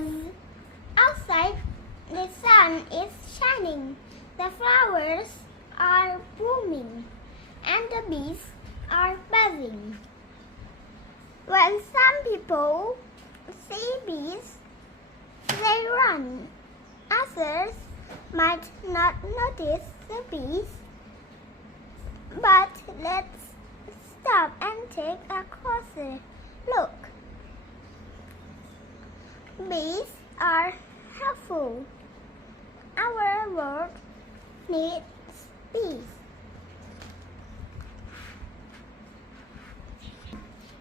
Buzz. Outside, the sun is shining. The flowers are blooming, and the bees are buzzing. When some people see bees, they run. Others might not notice the bees, but let's stop and take a closer look. Bees are helpful. Our world needs bees.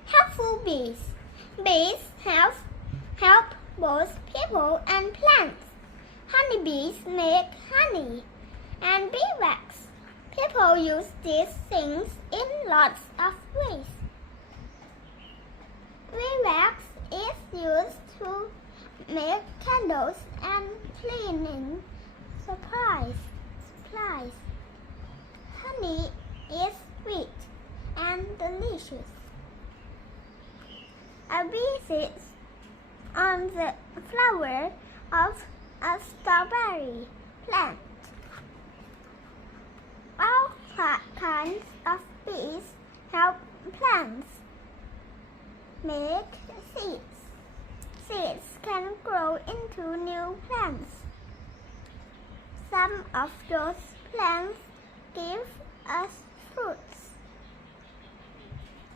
Helpful bees. Bees help both people and plants. Honeybees make honey and beeswax. People use these things in lots of ways. Beeswax is used to make candles and cleaning supplies. Honey is sweet and delicious. A bee sits on the flower of a strawberry plant. All kinds of bees help plants make seeds. Seeds can grow into new plants. Some of those plants give us fruits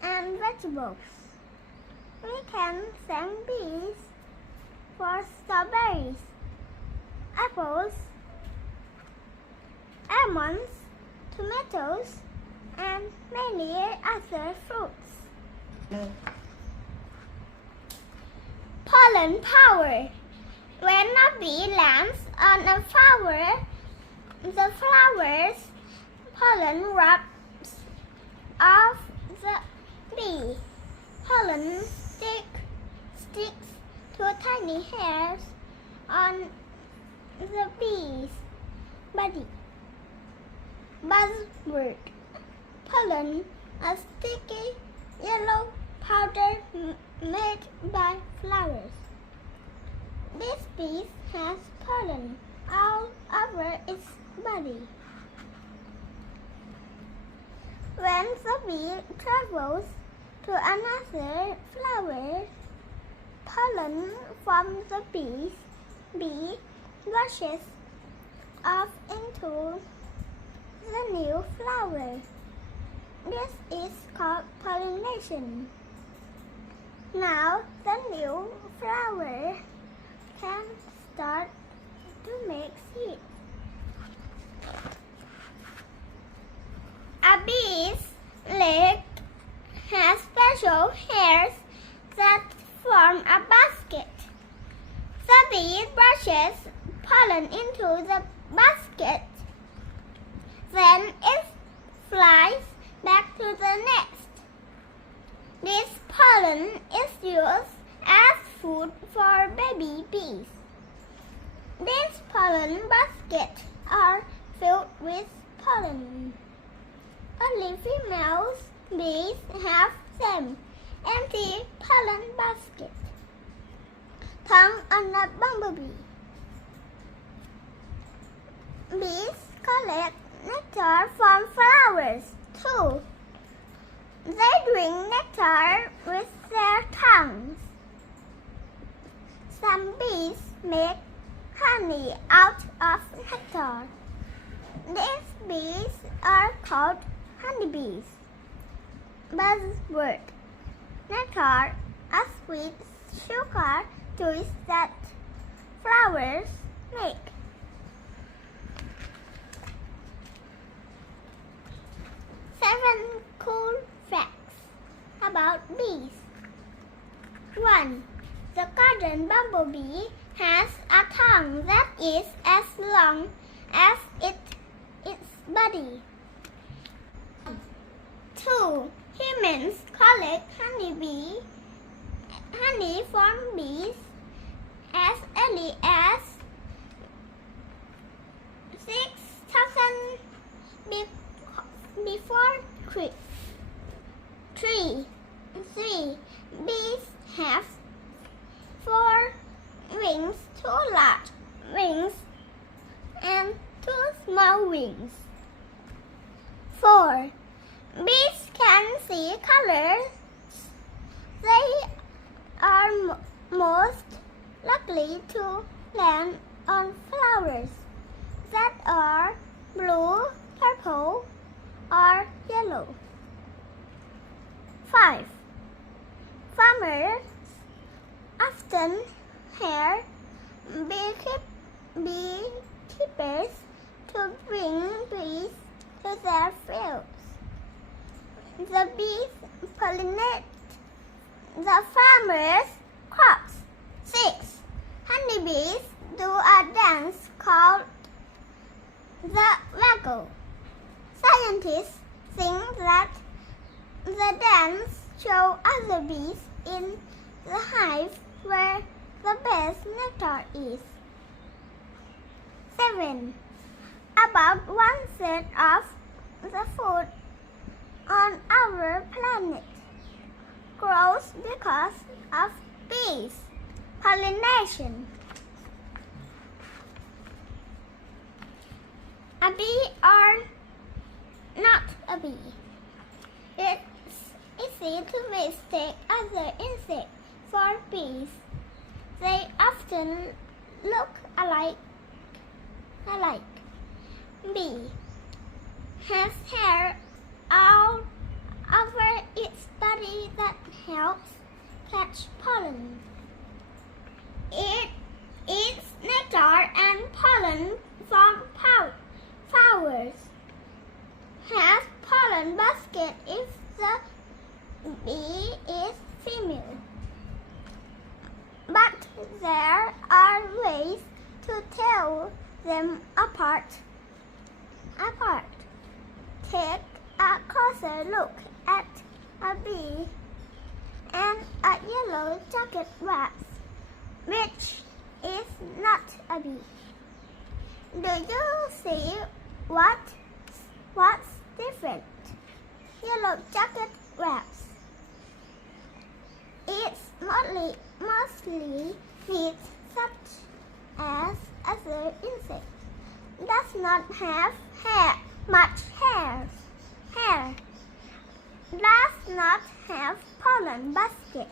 and vegetables. We can thank bees for strawberries, apples, almonds, tomatoes, and many other fruits. Pollen power. When a bee lands on a flower, the flower's pollen rubs off the bee. Pollen sticks to tiny hairs on the bee's body. Buzzword. Pollen, a sticky yellow powder made by flowers. This bee has pollen all over its body. When the bee travels to another flower, pollen from the bee rushes off into the new flower. This is called pollination. Now the new flower can start to make seeds. A bee's leg has special hairs that form a basket. The bee brushes pollen into the basket. Then it flies back to the nest. This pollen is used as food for baby bees. These pollen baskets are filled with pollen. Only female bees have them empty pollen basket. Tongue on a bumblebee. Bees collect nectar from flowers too. They drink nectar with their tongues. Some bees make honey out of nectar. These bees are called honeybees. Buzzword. Nectar, a sweet sugar juice that flowers make. Seven cool facts about bees. 1. The garden bumblebee has a tongue that is as long as its body. 2. Humans collect honey from bees as early as 6,000 before Christ. 3. Bees have 4 wings 2 large wings and 2 small wings. 4. Bees can see colors. They are most likely to land on flowers that are blue, purple, or yellow. 5. Farmers often hire beekeepers to bring bees to their fields. The bees pollinate the farmers' crops. 6. Honeybees do a dance called the waggle. Scientists think that the dance shows other bees in the hive where the best nectar is. 7. About 1/3 of the food on our planet grows because of bees pollination. A bee or not a bee. It's easy to mistake other insects for bees. They often look alike. Bee has hair all over its body that helps catch pollen. It eats nectar and pollen from flowers. Has pollen basket if the bee is female. But there are ways to tell them apart. Take a closer look at a bee and a yellow jacket wasp, which is not a bee. Do you see what's different? Yellow jacket wasp. Its mostly meat such as other insects does not have much hair. Does not have pollen basket.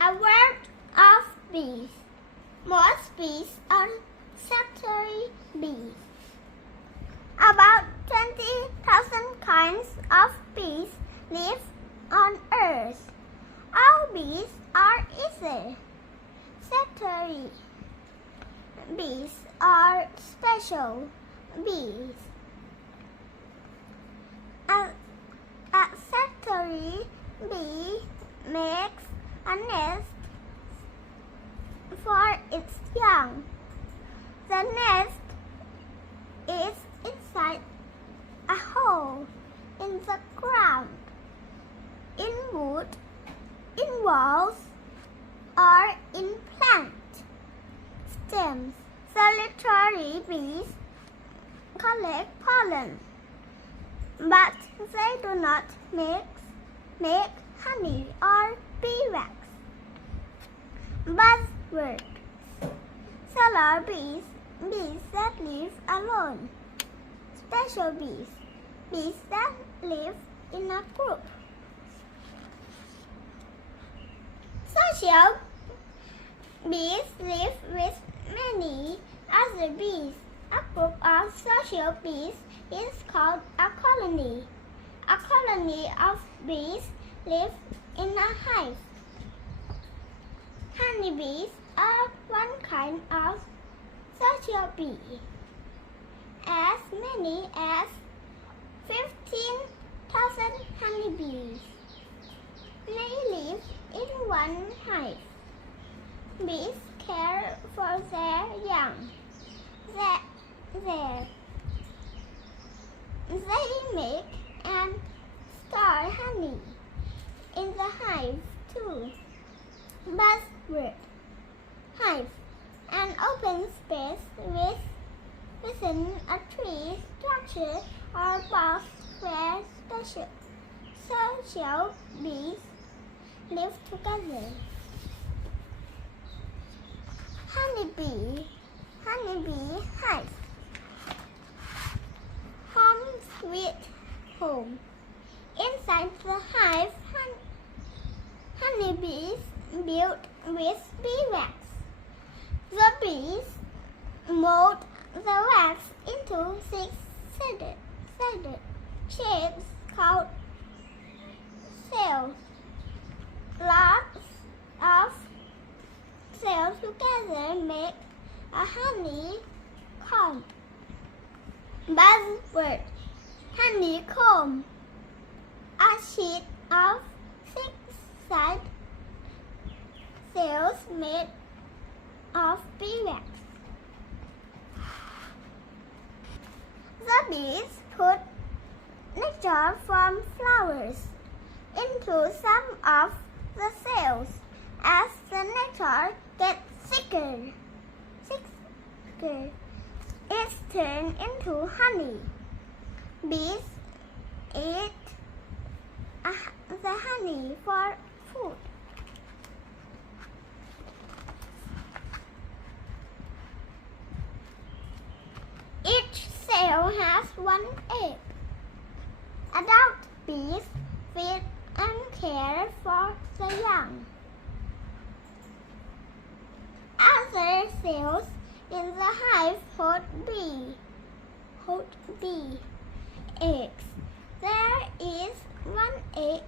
A word of bees. Most bees are solitary bees. About 20,000 kinds of bees live on Earth. All bees are either solitary bees or special bees. A solitary bee makes a nest for its young. The nest is inside a hole in the ground, in wood, in walls, or in plant stems. Solitary bees collect pollen, but they do not make honey or beeswax. Buzzwords. Solar bees that live alone. Special bees that live in a group. Social bees live with many other bees. A group of social bees is called a colony. A colony of bees live in a hive. Honeybees are one kind of social bee. As many as 15,000 honeybees may live in one hive. Bees care for their young. They make and store honey in the hive too. Buzzword. Hive. An open space within a tree structure or box where social bees live together. Honeybee hive. Home sweet home. Inside the hive, honeybees build with beeswax. The bees mold the wax into six-sided shapes called cells. Lots of cells together make a honeycomb. Buzzword: honeycomb. A sheet of six-sided cells made of beeswax. The bees put nectar from flowers into some of the cells. As the nectar gets thicker, it's turned into honey. Bees eat the honey for food. Each cell has one egg. Adult bees feed and care for the young. Other cells in the hive hold bee eggs. There is one egg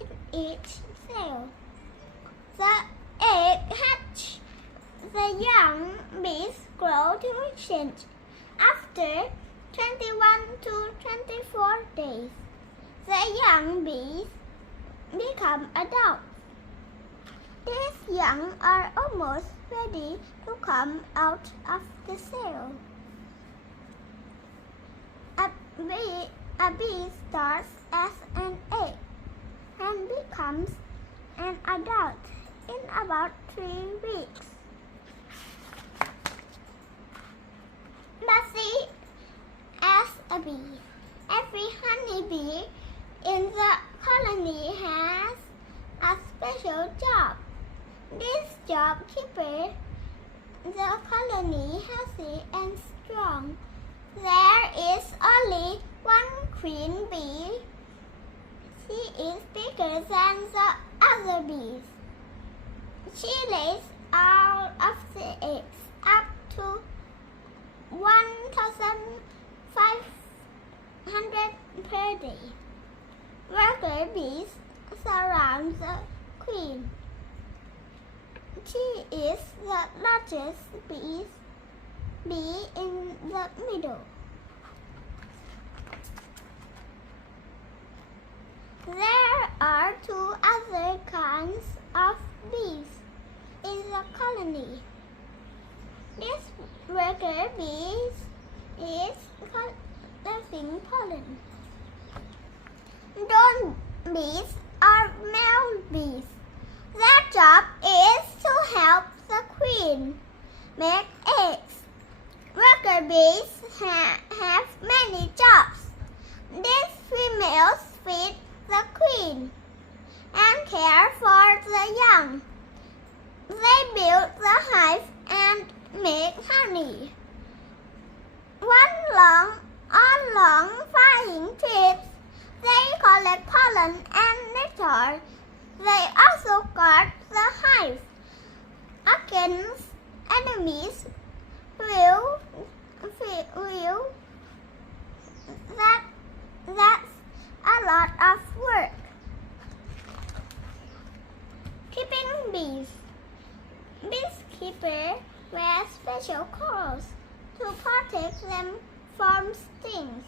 in each cell. The egg hatch. The young bees grow to change after 21 to 24 days. The young bees become adults. These young are almost ready to come out of the cell. A bee starts as an egg and becomes an adult in about 3 weeks. Messy as a bee. Every honeybee in the colony has a special job. This job keeps the colony healthy and strong. There is only one queen bee. She is bigger than the other bees. She lays all of the eggs, up to 1,500 per day. Worker bees surround the queen. She is the largest bee in the middle. There are 2 other kinds of bees in the colony. This worker bee is collecting pollen. Drone bees are male bees. Their job is to help the queen make eggs. Worker bees have many jobs. These females feed the queen and care for the young. They build the hive and make honey. On long flying trips, they collect pollen and nectar. They also guard the hive against enemies. That's a lot of work. Keeping bees. Beekeepers wear special clothes to protect them from stings.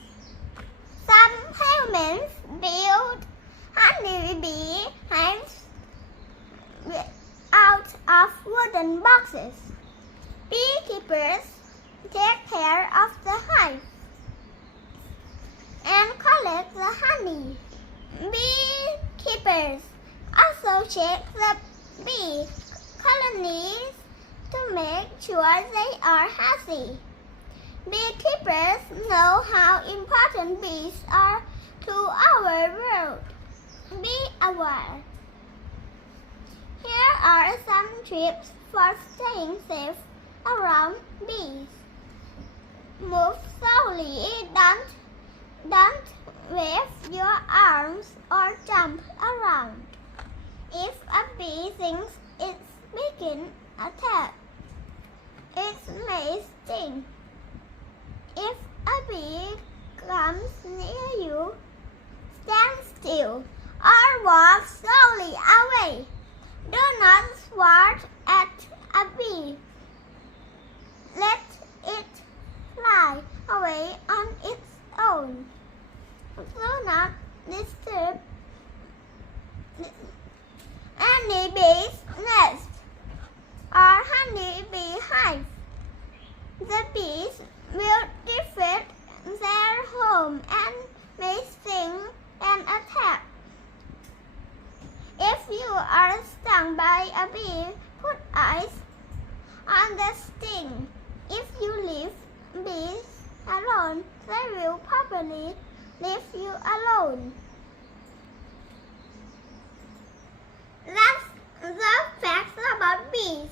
Some humans build honeybee hives out of wooden boxes. Beekeepers take care of the hive and collect the honey. Beekeepers also check the bee colonies to make sure they are healthy. Beekeepers know how important bees are to our world. Be aware. Here are some tips for staying safe around bees. Move slowly. Don't wave your arms or jump around. If a bee thinks it's begin attack, it may sting. If a bee comes near you, stand still or walk slowly away. Do not swat at a bee. Let it fly away on its own. Do not disturb any bee's nest or honeybee hive. The bees will defend their home and may sting and attack. If you are stung by a bee, put ice on the sting. If you leave bees alone, they will probably leave you alone. That's the facts about bees.